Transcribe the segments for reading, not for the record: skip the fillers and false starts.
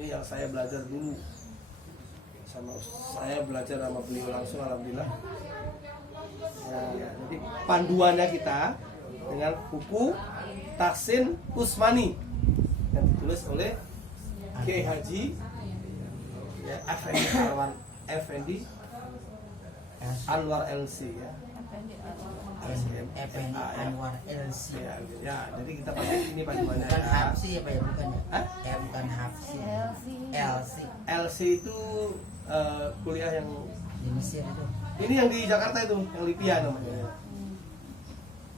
Ini yang saya belajar dulu saya belajar sama beliau langsung, alhamdulillah. Nah, jadi panduannya kita dengan buku Tahsin Usmani yang ditulis oleh Kiai Haji ya, Effendi Anwar LC ya. Effendi Anwar LC. Ya, jadi kita pakai ini panduannya. Bukan Hafsi apa ya, bukan ya? Bukan Hafsi. LC. LC itu kuliah yang Di Mesir itu. ini yang di Jakarta itu, yang Lipia namanya.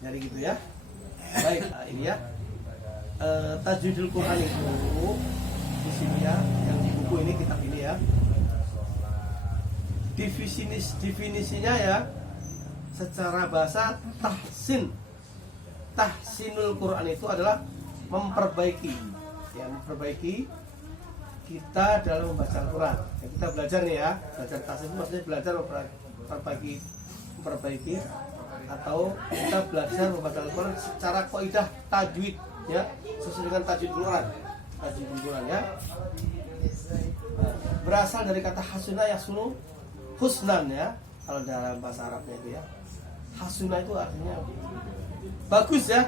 Jadi gitu ya. Baik, ini ya. Tajwidul Quran itu di sini ya, yang di buku ini, kitab ini ya. Definisinya ya, secara bahasa tahsinul Quran itu adalah memperbaiki ya, memperbaiki kita dalam membaca Al-Quran ya, kita belajar nih ya, belajar tahsin itu maksudnya belajar memperbaiki atau kita belajar membaca Al-Quran secara kaidah tajwid ya, sesuai dengan tajwid Quran ya. Berasal dari kata hasuna yasunu husnan ya, kalau dalam bahasa Arabnya itu ya. Hasuna itu artinya bagus ya.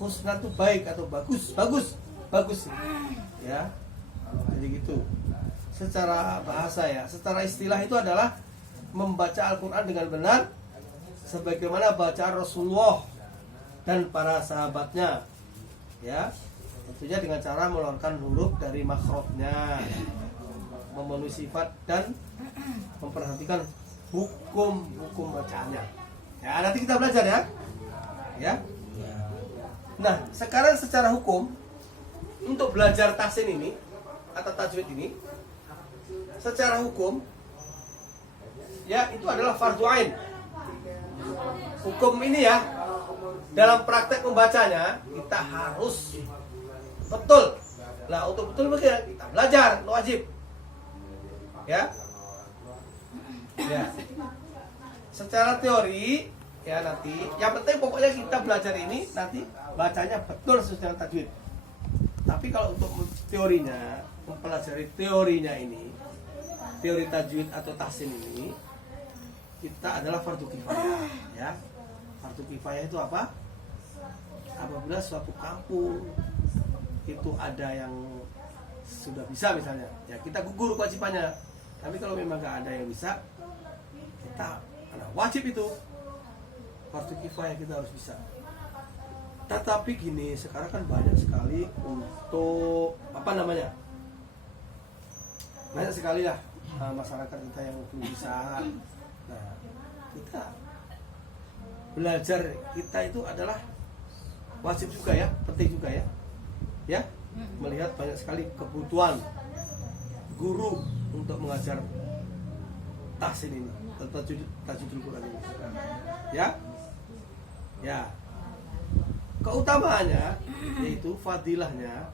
Husnan itu baik atau bagus ya. Jadi gitu. Secara bahasa ya, secara istilah itu adalah membaca Al-Quran dengan benar sebagaimana bacaan Rasulullah dan para sahabatnya ya. Tentunya dengan cara mengeluarkan huruf dari makhrajnya, memenuhi sifat dan memperhatikan hukum bacaannya. Ya, nanti kita belajar ya. Ya. Nah, sekarang secara hukum untuk belajar tahsin ini atau tajwid ini secara hukum ya itu adalah fardu ain. Hukum ini ya dalam praktek membacanya kita harus betul. Nah, untuk betul bagaimana? Kita belajar, wajib. Ya. Ya. Secara teori ya nanti yang penting pokoknya kita belajar ini nanti bacanya betul sesuai dengan tajwid. Tapi kalau untuk teorinya, mempelajari teorinya ini, teori tajwid atau tahsin ini, kita adalah fardu kifayah ya. Fardu kifayah itu apa? Apabila suatu kampung itu ada yang sudah bisa misalnya, ya kita gugur kewajibannya. Tapi kalau memang nggak ada yang bisa, kita wajib itu fardu kifayah, kita harus bisa. Tetapi gini, sekarang kan banyak sekali untuk banyak sekali lah masyarakat kita yang belum bisa. Nah, kita belajar kita itu adalah wajib juga ya, penting juga ya, melihat banyak sekali kebutuhan guru untuk mengajar tahsin ini atau tajwidul Quran ini ya. Keutamaannya yaitu fadilahnya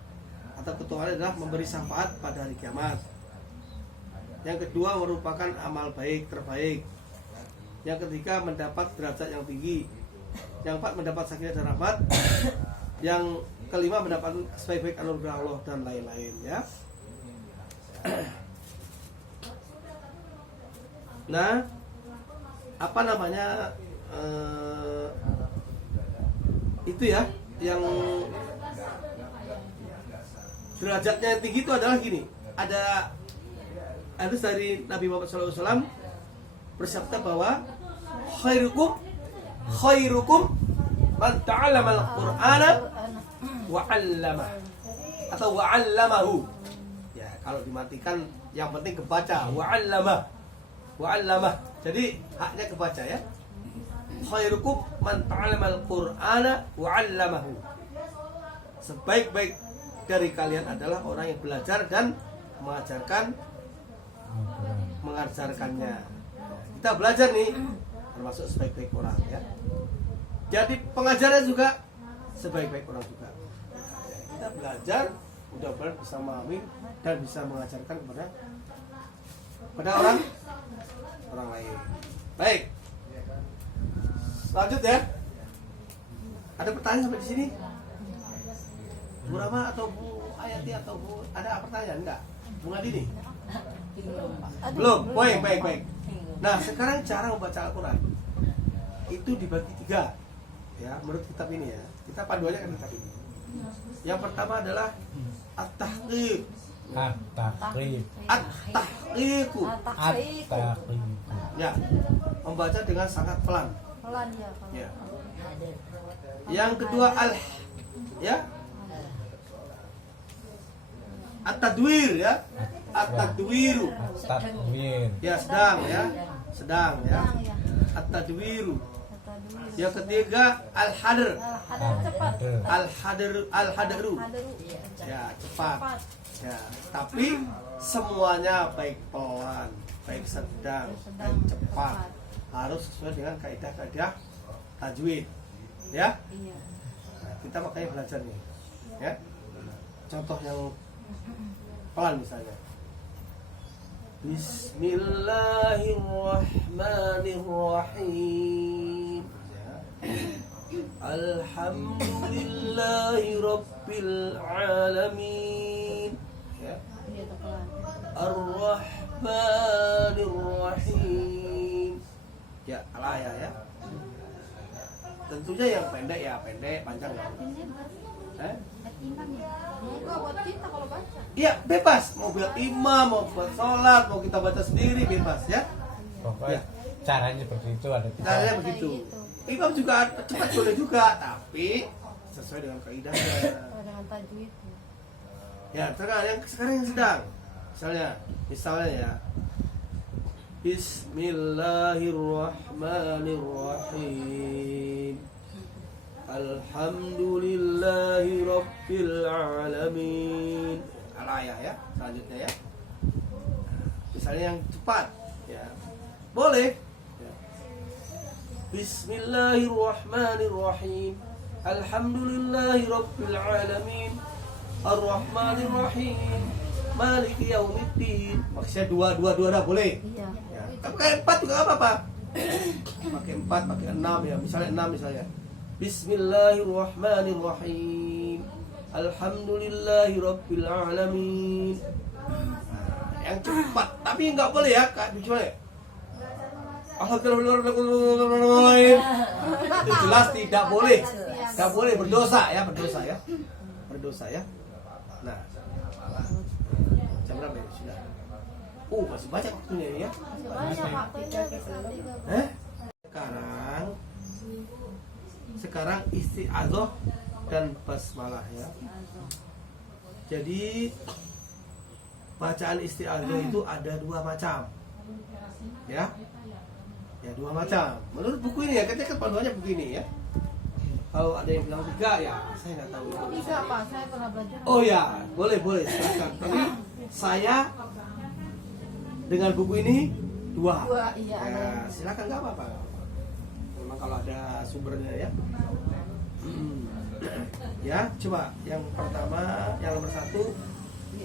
atau keutamaannya adalah memberi syafaat pada hari kiamat. Yang kedua merupakan amal baik terbaik. Yang ketiga mendapat derajat yang tinggi. Yang keempat mendapat sakinah dan rahmat. Yang kelima mendapat sebaik-baik anugerah Allah dan lain-lain ya. Nah, itu ya, yang derajatnya yang tinggi itu adalah gini. Ada hadis dari Nabi Muhammad SAW bersabda bahwa khairukum man ta'allama al-Qur'ana wa 'allama atau wa 'allamahu. Ya, kalau dimatikan yang penting kebaca wa 'allama. Jadi haknya kebaca ya. Khairukum man ta'allama al-Qur'ana wa 'allamahu. Sebaik-baik dari kalian adalah orang yang belajar dan mengajarkannya. Kita belajar nih, termasuk sebaik-baik orang ya. Jadi pengajarnya juga sebaik-baik orang juga. Kita belajar, mudah-mudahan bisa memahami dan bisa mengajarkan kepada orang lain. Baik. Lanjut ya. Ada pertanyaan sampai di sini? Bu Rama atau Bu Ayati atau Bu ada pertanyaan enggak? Bunga Dini? Aduh, Belum. Baik. Nah, sekarang cara membaca Al-Quran itu dibagi 3 ya, menurut kitab ini ya. Kita panduannya kan kitab ini. Yang pertama adalah at-tahqiq. At-tahqiq. At-tahqiqu. At-tahqiq. Ya, membaca dengan sangat pelan. Pelan ya kalau. Ya. Yang kedua ya. At-tadwir ya. At-tadwiru. At-tadwir. Ya, sedang ya. Sedang ya. Sedang ya. At-tadwiru. Kata dulu. Yang ketiga al-hadr. Ada cepat. Al-hadru. Hadaru. Ya, cepat. Cepat. Ya, tapi semuanya baik pelan, baik sedang, baik cepat. Harus sesuai dengan kaidah-kaidah tajwid. Ya. Iya. Nah, kita makanya belajar nih. Ya. Contoh yang pelan misalnya. Bismillahirrahmanirrahim. Ya. Alhamdulillahi rabbil alamin. Ya. Iya pelan. Ar-Rahmanir-Rahim. Ya, al-ayah ya. Tentunya yang pendek ya, pendek, panjang ya. Ini berarti Eh? imam ya. Enggak buat kita kalau baca. Iya, bebas. Mau buat imam, mau buat sholat, mau kita baca sendiri, bebas ya. Pokoknya caranya seperti itu ada tiga. Caranya begitu. Imam juga cepat boleh juga, tapi sesuai dengan kaidahnya. Kalau dengan tajwid. Ya, sekarang yang sedang. Misalnya ya. Bismillahirrahmanirrahim. Alhamdulillahi rabbil alamin. Al-ayah ya, selanjutnya ya. Misalnya yang cepat ya. Boleh. Ya. Bismillahirrahmanirrahim. Alhamdulillahi rabbil alamin. Ar-Rahmanir-Rahim. Maliki yaumiddin. Maksudnya dua dah boleh. Iya. Ya. Pakai 4 juga nggak apa-apa. Pakai 4, pakai 6 ya. Misalnya 6 misalnya. Bismillahirrahmanirrahim. Alhamdulillahi rabbil alamin. Nah, yang cepat, tapi nggak boleh ya, Kak. Gimana ya? Itu jelas tidak boleh. Nggak boleh, berdosa ya. Berdosa ya. Nah, jam berapa ya? Sudah. Masih banyak waktunya ya. Banyak waktunya kita. Sekarang isti'adzah dan basmalah ya. Jadi bacaan isti'adzah itu ada 2 macam. Ya. Ya 2 macam. Menurut buku ini ya, kan panduannya begini ya. Kalau ada yang bilang 3 ya, saya nggak tahu. Bisa Pak, saya pernah belajar. Oh ya, boleh silakan. Tapi saya dengan buku ini 2. Iya ada. Ya, silakan nggak apa-apa. Memang kalau ada sumbernya ya. Ya, coba yang pertama, yang nomor 1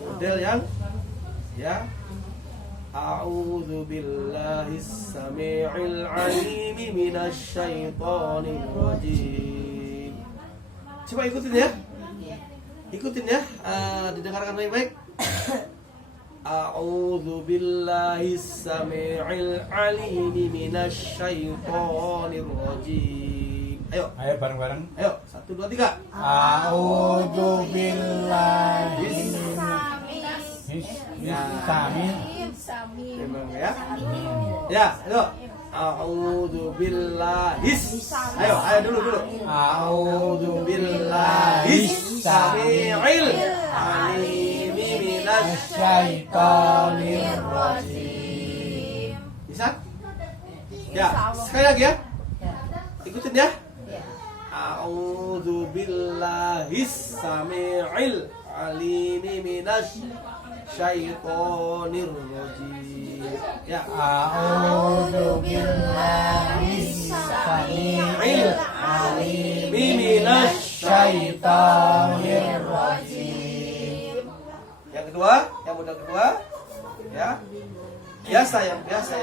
model yang ya. A'udzu billahis samii'il 'aliim minasy syaithanir rajim. Coba ikutin ya. Didengarkan baik-baik. A'udzu billahis samii'il 'aliim minasy syaithanir rajim. Ayo Bareng-bareng. Ayo, 1, 2, 3. A'udzu billahi Memang ya. Ya, ayo. A'udzu billahis. Ayo dulu. A'udzu billahis samii'il 'aliim minasy syaitonir rajim. Bisa? Ya, sekali lagi ya. Ikutin ya. A'udzu billahis samii'il 'aliim minasy syaitonir rajim. Ya. A'udzu billahi samii'il 'aliim minasy syaitonir rajim. Yang kedua, yang modal kedua, ya. biasa ya Biasa.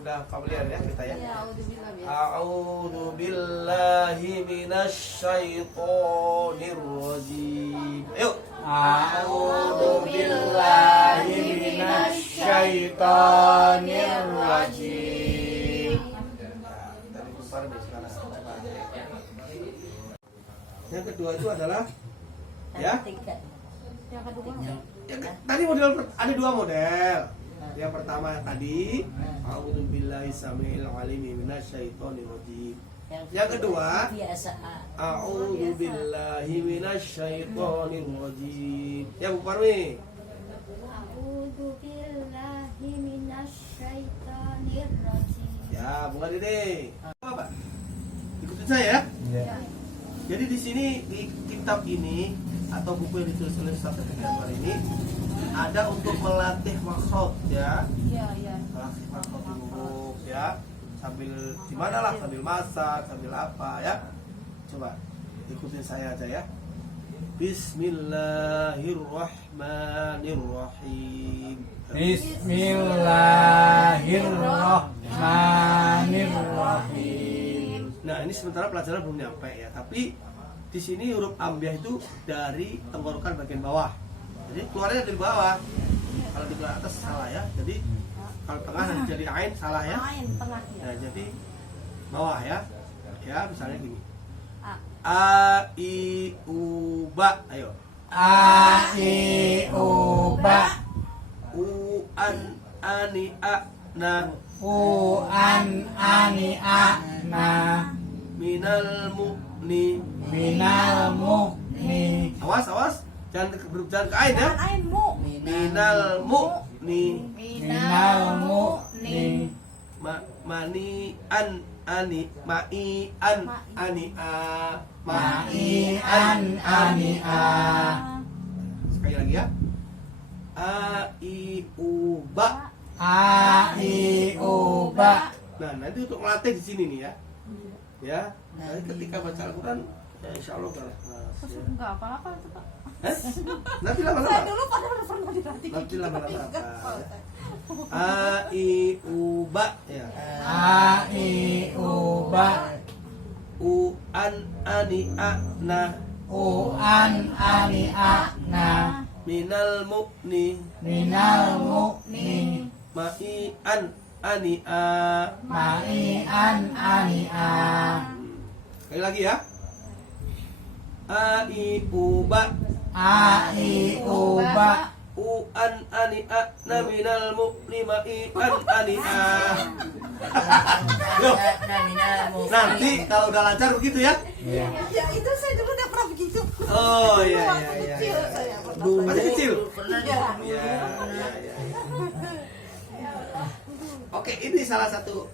udah familiar ya kita ya. Iya, auzubillah biasa. A'udzu billahi minasyaitonir rajim. Ayo. A'udzu billahi minasyaitonir rajim. Dari Kupar sekarang coba. Yang kedua itu adalah ya. Yang kedua. Ya, tadi model ada dua model. Yang pertama tadi a'udzubillahi samil alimi minasyaitonir rajim. Yang kedua biasa. a'udzubillahi minasyaitonir rajim. Ya Bu Parmi. A'udzubillahi minasyaitonir rajim. Ya Bunga Dede. Apa? Ikutin saya ya. Ya. Jadi di sini di kitab ini atau buku yang ditulis oleh Ustaz Fikri ini ada untuk melatih makhraj ya. Iya, iya. Melatih makhraj di huruf ya. Sambil di mana lah, sambil masak, sambil apa ya. Coba ikutin saya aja ya. Bismillahirrahmanirrahim. Bismillahirrahmanirrahim. Nah, ini sementara pelajaran belum nyampe ya, tapi di sini huruf ambiah itu dari tenggorokan bagian bawah. Jadi keluarnya dari bawah. Kalau di atas salah ya. Jadi kalau tengah nanti jadi ain salah ya. Ain tengah ya. Nah, jadi bawah ya. Ya, misalnya gini. A. A I U ba. Ayo. A I U ba. U an ani a na U an ani a na minal mu'ni. minal mu'ni. Awas. Jangan ke ain ya. Ain mu. Minal mu'ni. Minal mu'ni. Mani an ani mai an ani a Ma'i an ani a. sekali lagi ya. A I U ba. A I U ba. Nah, nanti untuk melatih di sini nih ya. Ya. Nanti ketika baca Al-Qur'an ya insyaallah galas. Ya. Enggak apa-apa itu, Pak. Hah? Nanti Saya lama-lama. dulu padahal pernah dilatih. Nanti lama-lama. Tapi enggak. A I U ba ya. A I U ba. U an ani a na U an ani a na minal mu'ni minal mu'ni. mai an ani a. Ma'i an ani a. Sekali lagi ya. A I U ba. A I U ba. U an ani a na minal mu'ni mai an ani a. Loh, nanti kalau udah lancar begitu ya. Ya. Ya itu saya dulu udah pernah begitu. Oh iya Waktu iya iya. kecil saya. Masih kecil. Iya. Iya iya. Oke, ini salah satu.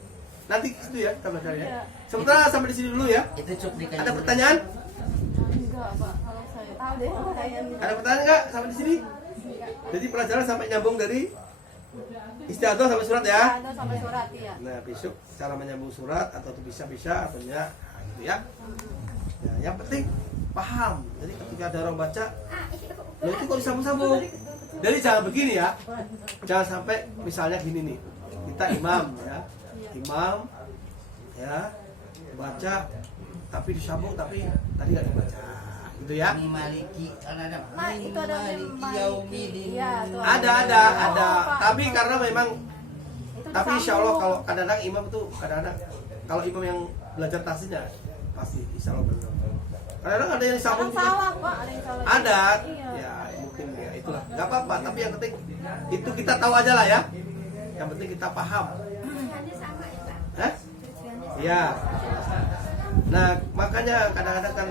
Nanti itu ya kita belajar ya. Sementara sampai di sini dulu ya. Itu cuplikan. Ada pertanyaan? Enggak, Pak. Kalau saya tahu deh pertanyaan. Ada pertanyaan nggak sampai di sini? Jadi pelajaran sampai nyambung dari istiadah sampai surat ya. Ada sampai surat ya. Nah, besok cara menyambung surat atau bisa-bisa atau enggak gitu ya. Nah, yang penting paham. Jadi ketika ada orang baca, lo itu kok disambung-sambung. Jadi jangan begini ya. Jangan sampai misalnya gini nih. Kita imam ya. Imam ya baca tapi disambung tapi tadi nggak dibaca. Gitu ya. Ini Maliki ada. Nah, itu ada Maliki Yaumidin. Iya, tuh Ada. Pak. Tapi karena memang Itu tapi insya disambung. Allah kalau kadang-kadang imam tuh kadang-kadang kalau imam yang belajar tasnya pasti insya Allah benar. Kadang-kadang ada yang disambung Kadang salah, Pak. Ada yang salah. ada Iya. ya mungkin ya itulah nggak apa-apa tapi yang penting itu kita tahu aja lah ya yang penting kita paham. Hah? Ya. Nah makanya kadang-kadang kan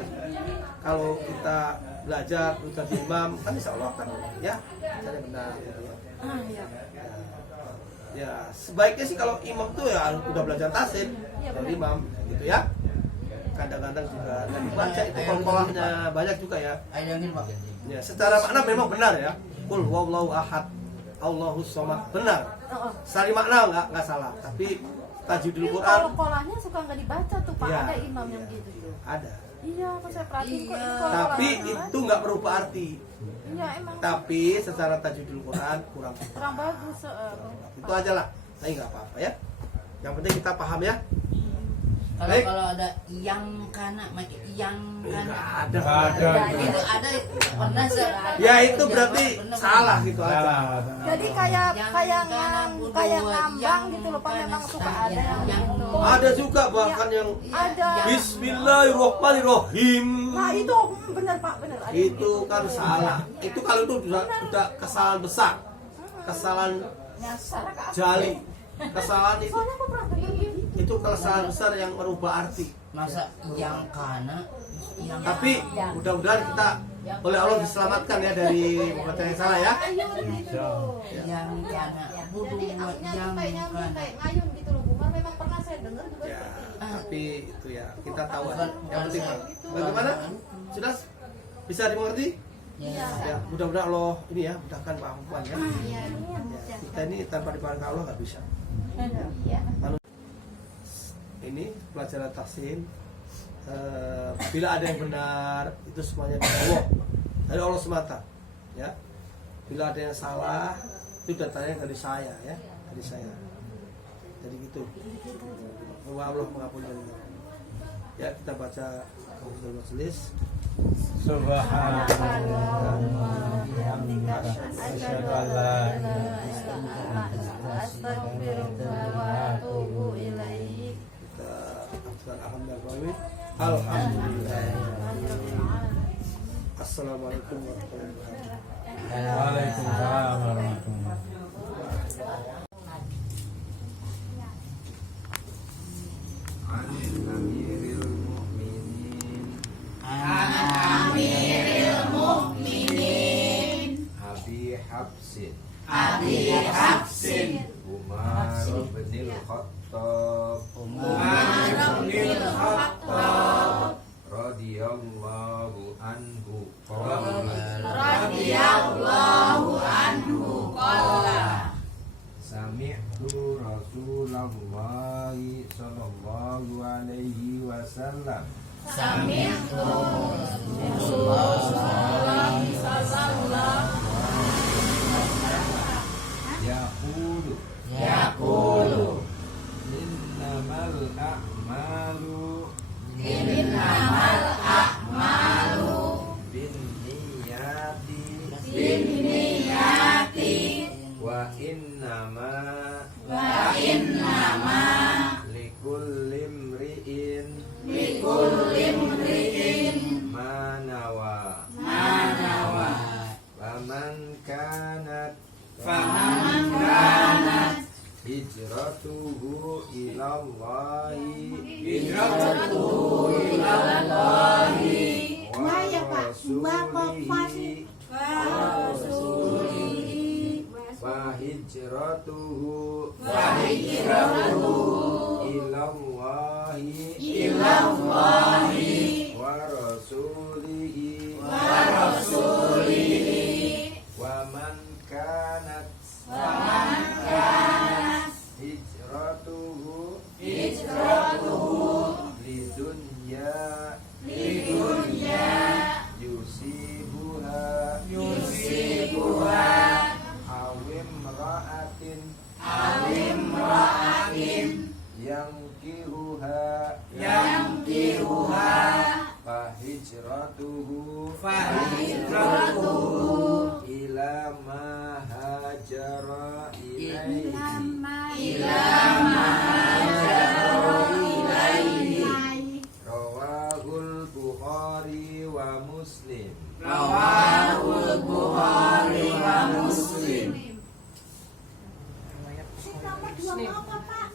kalau kita belajar jadi imam kan insya Allah kan ya caranya benar gitu ya. Iya. Ya sebaiknya sih kalau imam tuh ya udah belajar tasir dari imam gitu ya. Kadang-kadang juga nggak dibaca itu kolkolahnya banyak juga ya. Ayangin Pak. Ya secara makna memang benar ya. Qul huwallahu ahad, Allahus somad benar. Secara makna nggak salah. Tapi tajwidul Tapi Quran kalau kolahnya suka nggak dibaca tuh Pak. Iya. Ada imam yang gitu. ada. Iya, pas saya perhatiin kok itu Tapi orang-orang itu nggak berubah arti. Iya emang Tapi secara tajwidul Quran kurang. kurang bagus. Itu aja lah. Tapi nggak apa-apa ya. Yang penting kita paham ya. Kalau Baik. kalau ada yang kana, pakai yang Nggak kana. ada. Itu ada pernah Ya itu berarti salah gitu aja. Salah. Jadi kayak ngambang gitu loh, Pak, memang suka ada yang gitu. Ada juga bahkan yang Ada. Bismillahirrahmanirrahim. Nah itu benar Pak, benar. Ada Itu kan salah. Itu kalau itu sudah kesalahan besar. Kesalahan nyasar ke apa? jali. Kesalahan itu Soalnya aku pernah dengar begitu. itu kesalahan besar yang merubah arti. Masa yang kana, yang Tapi mudah-mudahan kita oleh Allah diselamatkan ya dari pembacaan yang salah ya. yang kana, budu Jadi artinya tuh yang kayak nyambung, kana. kayak ngayun gitu loh. Bukan memang pernah saya dengar juga Ya, seperti itu. tapi itu ya kita tahu aja. Yang penting bagaimana? Sudah bisa dimengerti? Ya. Ya, mudah-mudahan Allah ini ya mudahkan kemampuan ya. Iya, Ya, kita ini tanpa dibantu Allah nggak bisa. iya. Ini pelajaran tahsin. Bila ada yang benar itu semuanya dari Allah, dari Allah semata ya. Bila ada yang salah itu datanya dari saya ya, dari saya. Jadi gitu. Semoga Allah mengampuni. Ya kita baca Al Majelis. Subhanallah. Asyhadu an la Astagfirullah wa atubu ilaih. Kita alhamdulillah. Alhamdulillah. Assalamualaikum warahmatullahi wabarakatuh. Waalaikumsalam warahmatullahi Amiril Mu'minin Abi Hafsin Umar bin Khattab radhiyallahu anhu qala Sami'tu Rasulullah sallallahu alaihi wasallam Yaqulu innamal a'malu binniyati wa innama likulli imri'in ma nawa faman kanat hijratuhu ilallahi wa hijratuhu ilallahi wa rasulihi wa man kanat hijratuhu lidunya yusibuha awimra'atin yankiruha fahijratuhu ila ma hajara ilaihi rawahul Bukhari wa Muslim Nama dua apa Pak?